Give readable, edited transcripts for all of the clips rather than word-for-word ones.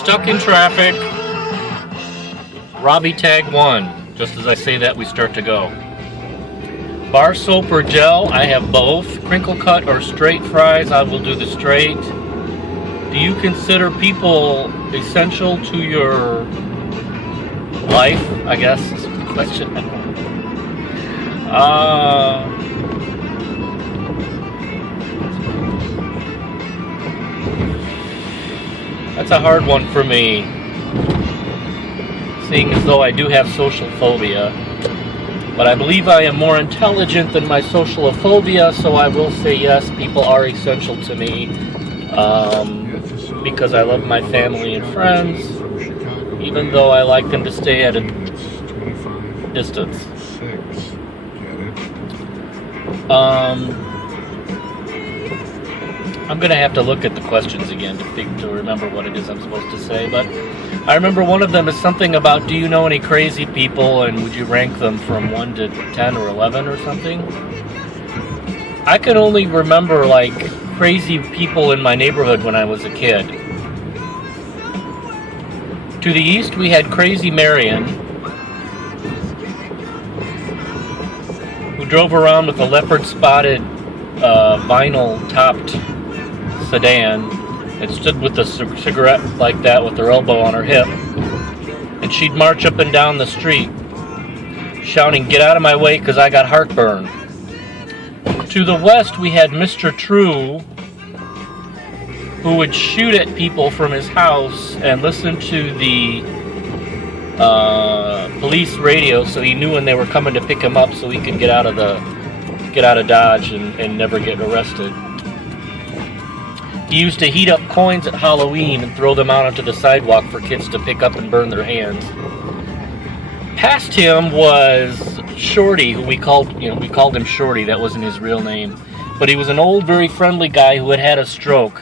stuck in traffic. Robbie tag 1. Just as I say that, we start to go. Bar soap or gel? I have both. Crinkle cut or straight fries? I will do the straight. Do you consider people essential to your life? I guess is the question. That's a hard one for me, seeing as though I do have social phobia. But I believe I am more intelligent than my social phobia, so I will say yes, people are essential to me, because I love my family and friends, even though I like them to stay at a distance. I'm going to have to look at the questions again to remember what it is I'm supposed to say, but I remember one of them is something about, do you know any crazy people, and would you rank them from 1 to 10 or 11 or something? I can only remember, like, crazy people in my neighborhood when I was a kid. To the east, we had Crazy Marion, who drove around with a leopard-spotted, vinyl-topped sedan and stood with a cigarette like that with her elbow on her hip, and she'd march up and down the street shouting, "Get out of my way because I got heartburn." To the west we had Mr. True, who would shoot at people from his house and listen to the police radio so he knew when they were coming to pick him up so he could get out of Dodge and never get arrested. He used to heat up coins at Halloween and throw them out onto the sidewalk for kids to pick up and burn their hands. Past him was Shorty, who we called him Shorty. That wasn't his real name, but he was an old, very friendly guy who had a stroke.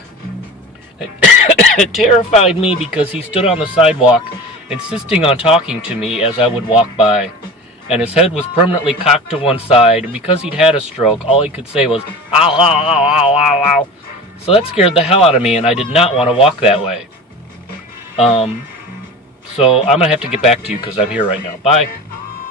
It terrified me because he stood on the sidewalk, insisting on talking to me as I would walk by, and his head was permanently cocked to one side. And because he'd had a stroke, all he could say was "ow, ow, ow, ow, ow, ow." So that scared the hell out of me, and I did not want to walk that way. So I'm going to have to get back to you because I'm here right now. Bye.